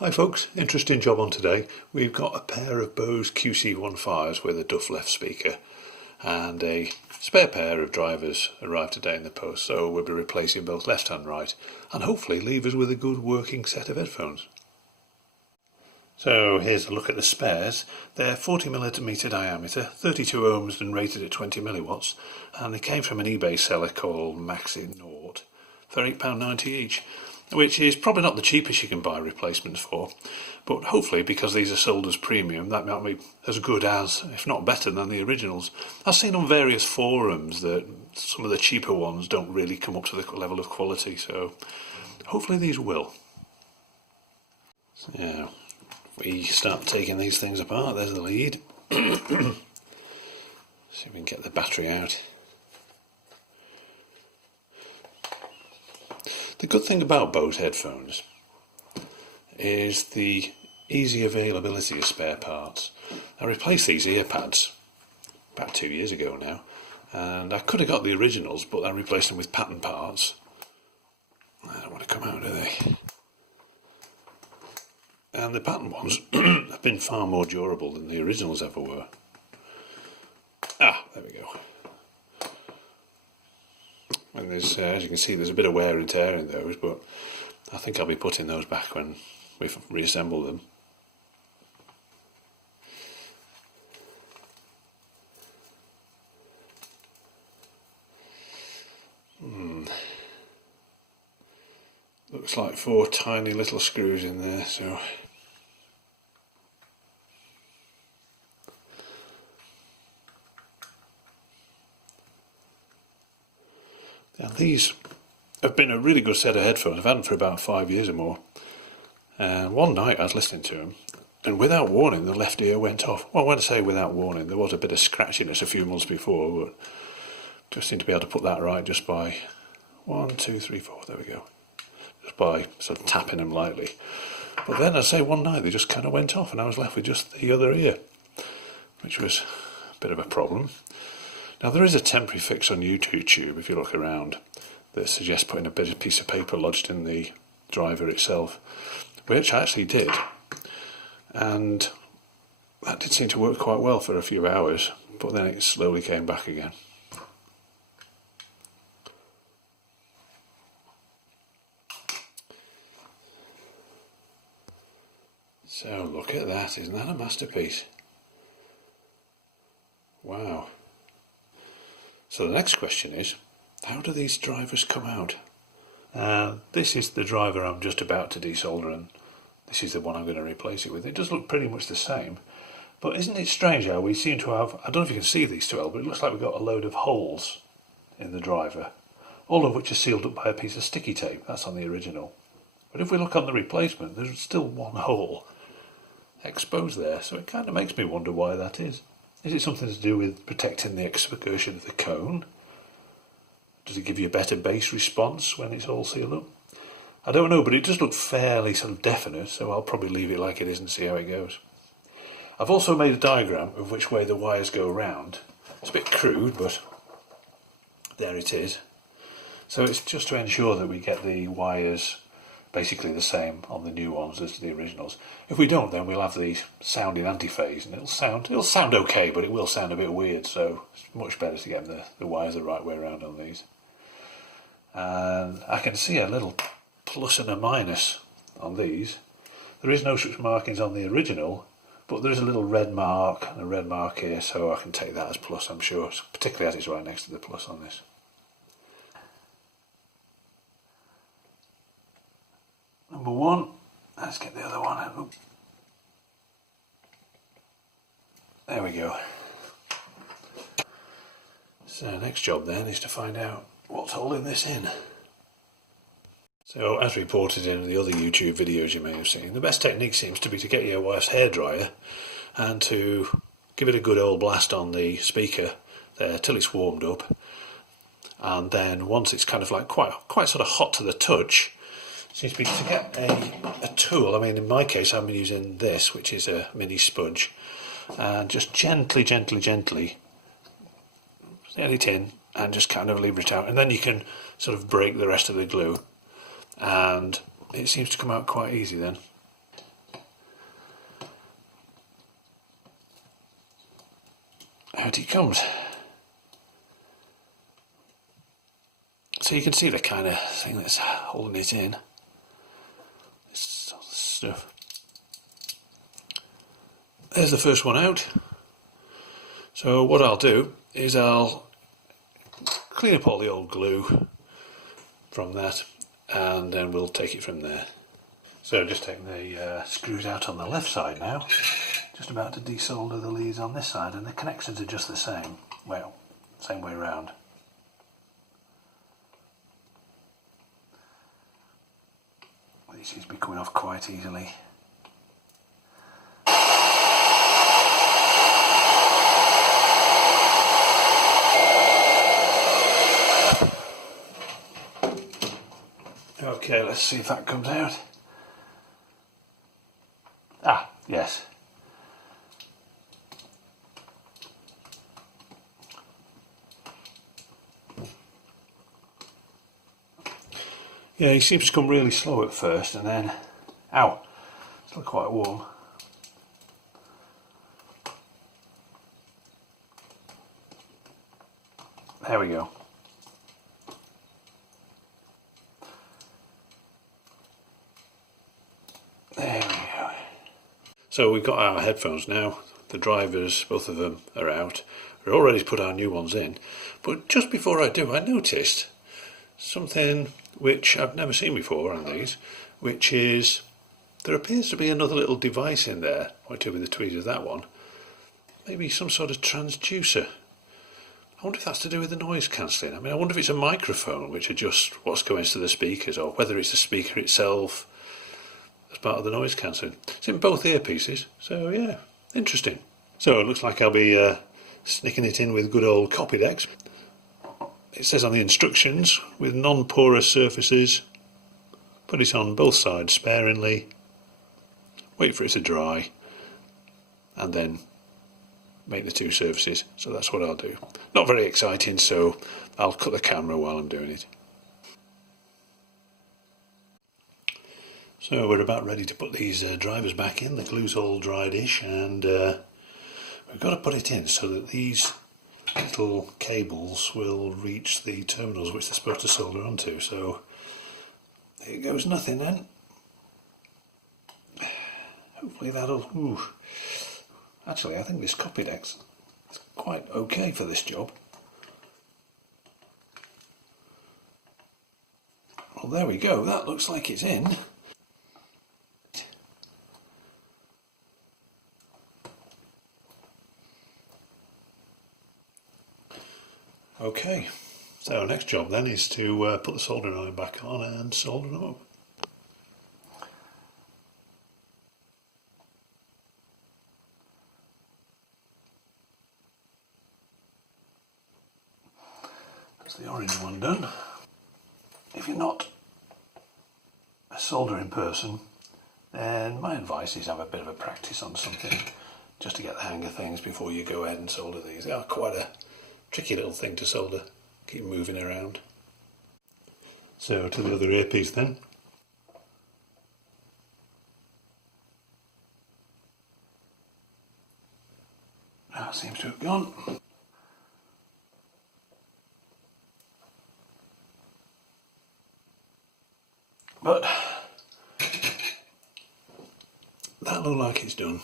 Hi folks, interesting job on today. We've got a pair of Bose QC15s with a duff left speaker and a spare pair of drivers arrived today in the post, so we'll be replacing both left and right and hopefully leave us with a good working set of headphones. So here's a look at the spares. They're 40mm diameter, 32 ohms and rated at 20 milliwatts, and they came from an eBay seller called Maxi Nord for £8.90 each, which is probably not the cheapest you can buy replacements for, but hopefully because these are sold as premium that might be as good as, if not better than, the originals. I've seen on various forums that some of the cheaper ones don't really come up to the level of quality, so hopefully these will. So we start taking these things apart. There's the lead. See if we can get the battery out. The good thing about Bose headphones is the easy availability of spare parts. I replaced these Earpads about 2 years ago now, and I could have got the originals, but I replaced them with pattern parts. They don't want to come out, do they? And the pattern ones have been far more durable than the originals ever were. There we go. And there's, as you can see, there's a bit of wear and tear in those, but I think I'll be putting those back when we've reassembled them. Looks like 4 tiny little screws in there, so and these have been a really good set of headphones. I've had them for about 5 years or more. And one night I was listening to them, and without warning the left ear went off. Well, when I say without warning, there was a bit of scratchiness a few months before, but just seemed to be able to put that right just by 1, 2, 3, 4, there we go. Just by sort of tapping them lightly. But then I say one night they just kind of went off and I was left with just the other ear, which was a bit of a problem. Now there is a temporary fix on YouTube if you look around that suggests putting a bit of piece of paper lodged in the driver itself, which I actually did, and that did seem to work quite well for a few hours, but then it slowly came back again. So look at that, isn't that a masterpiece? Wow. So the next question is, how do these drivers come out? This is the driver I'm just about to desolder, and this is the one I'm going to replace it with. It does look pretty much the same, but isn't it strange how we seem to have, I don't know if you can see these too well, but it looks like we've got a load of holes in the driver, all of which are sealed up by a piece of sticky tape. That's on the original. But if we look on the replacement, there's still one hole exposed there, so it kind of makes me wonder why that is. Is it something to do with protecting the excursion of the cone? Does it give you a better bass response when it's all sealed up? I don't know, but it does look fairly sort of definite, so I'll probably leave it like it is and see how it goes. I've also made a diagram of which way the wires go round. It's a bit crude, but there it is. So it's just to ensure that we get the wires basically the same on the new ones as the originals. If we don't, then we'll have these sounding antiphase, and it'll sound okay, but it will sound a bit weird, so it's much better to get the wires the right way around on these. And I can see a little plus and a minus on these. There is no such markings on the original, but there is a little red mark and a red mark here, so I can take that as plus, I'm sure, particularly as it's right next to the plus on this. Number one, let's get the other one. There we go. So next job then is to find out what's holding this in. So as reported in the other YouTube videos you may have seen, the best technique seems to be to get your wife's hairdryer and to give it a good old blast on the speaker there till it's warmed up, and then once it's kind of like quite sort of hot to the touch, seems to be to get a tool. I mean, in my case I'm using this, which is a mini sponge, and just gently set it in and just kind of lever it out, and then you can sort of break the rest of the glue, and it seems to come out quite easy then. out he comes. So you can see the kind of thing that's holding it in. This sort of stuff. There's the first one out. So what I'll do is I'll clean up all the old glue from that, and then we'll take it from there. So just taking the screws out on the left side now. Just about to desolder the leads on this side, and the connections are just the same. Well, same way around. These seems to be coming off quite easily. Okay, let's see if that comes out. Ah, yes. Yeah, he seems to come really slow at first, and then, ow, still quite warm. There we go. There we go. So we've got our headphones now. The drivers, both of them, are out. We're all ready to put our new ones in. But just before I do, I noticed something which I've never seen before on these, which is there appears to be another little device in there, right over the tweezers of that one. Maybe some sort of transducer. I wonder if that's to do with the noise cancelling. I mean, I wonder if it's a microphone which adjusts what's going to the speakers, or whether it's the speaker itself as part of the noise cancelling. It's in both earpieces, so yeah, interesting. So it looks like I'll be snicking it in with good old Copydex. It says on the instructions, with non-porous surfaces, put it on both sides sparingly, wait for it to dry, and then make the two surfaces. So that's what I'll do. Not very exciting, so I'll cut the camera while I'm doing it. So we're about ready to put these drivers back in. The glue's all dried-ish, and we've got to put it in so that these little cables will reach the terminals which they're supposed to solder onto. So there goes nothing then. Hopefully that'll... Ooh. Actually, I think this Copydex is quite okay for this job. Well, there we go. That looks like it's in. Okay, so next job then is to put the soldering iron back on and solder them up. That's the orange one done. If you're not a soldering person, then my advice is have a bit of a practice on something just to get the hang of things before you go ahead and solder these. They are quite a tricky little thing to solder, keep moving around. So to the other earpiece then. That seems to have gone. But that looks like it's done.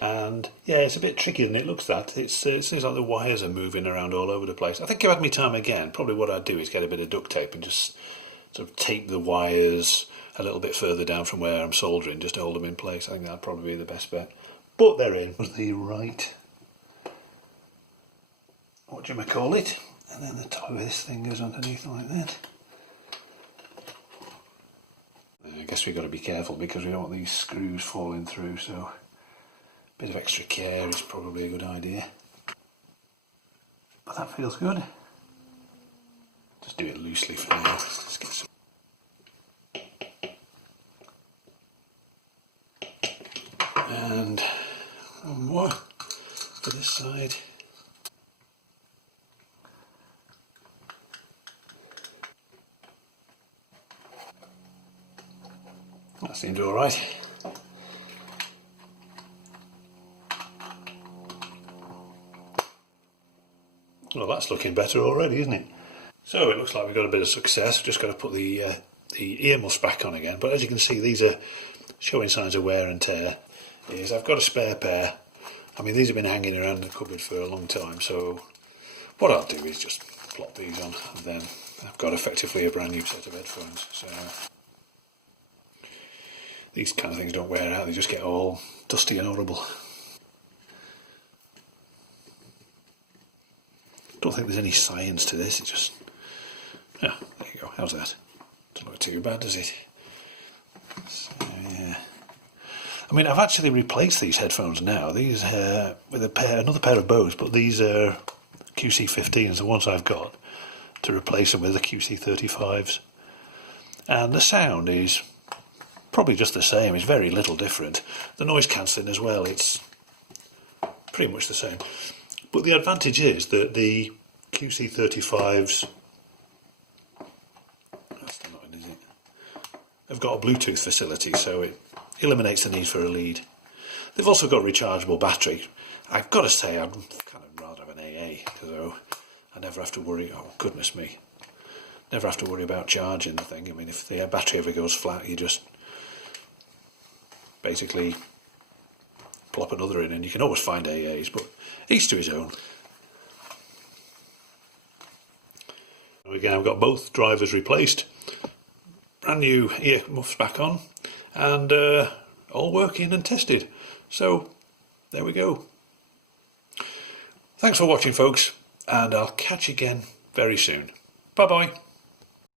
And yeah, it's a bit tricky, and it looks that. It seems like the wires are moving around all over the place. I think if I had me time again, probably what I'd do is get a bit of duct tape and just sort of tape the wires a little bit further down from where I'm soldering, just to hold them in place. I think that'd probably be the best bet. But they're in. The right, what do you call it? And then the top of this thing goes underneath like that. I guess we've got to be careful because we don't want these screws falling through, so a bit of extra care is probably a good idea. But that feels good. Just do it loosely for now. Let's get some. And one more for this side. That seems alright. Well, that's looking better already, isn't it? So it looks like we've got a bit of success. Just got to put the ear muffs back on again. But as you can see, these are showing signs of wear and tear. I've got a spare pair. I mean, these have been hanging around the cupboard for a long time. So what I'll do is just plop these on, and then I've got effectively a brand new set of headphones. So these kind of things don't wear out. They just get all dusty and horrible. Don't think there's any science to this. It just... there you go. How's that? Doesn't look too bad, does it? So, yeah. I mean, I've actually replaced these headphones now. These with another pair of Bose, but these are QC15s, the ones I've got, to replace them with the QC35s. And the sound is probably just the same. It's very little different. The noise cancelling as well, it's pretty much the same. But the advantage is that the QC35s, that's not in, is it? They've got a Bluetooth facility, so it eliminates the need for a lead. They've also got a rechargeable battery. I've got to say, I'd kind of rather have an AA, so I never have to worry. Oh, goodness me. Never have to worry about charging the thing. I mean, if the battery ever goes flat, you just basically plop another in, and you can always find AAs, but each to his own. Again, I've got both drivers replaced, brand new ear muffs back on, and all working and tested. So there we go. Thanks for watching, folks, and I'll catch you again very soon. Bye bye.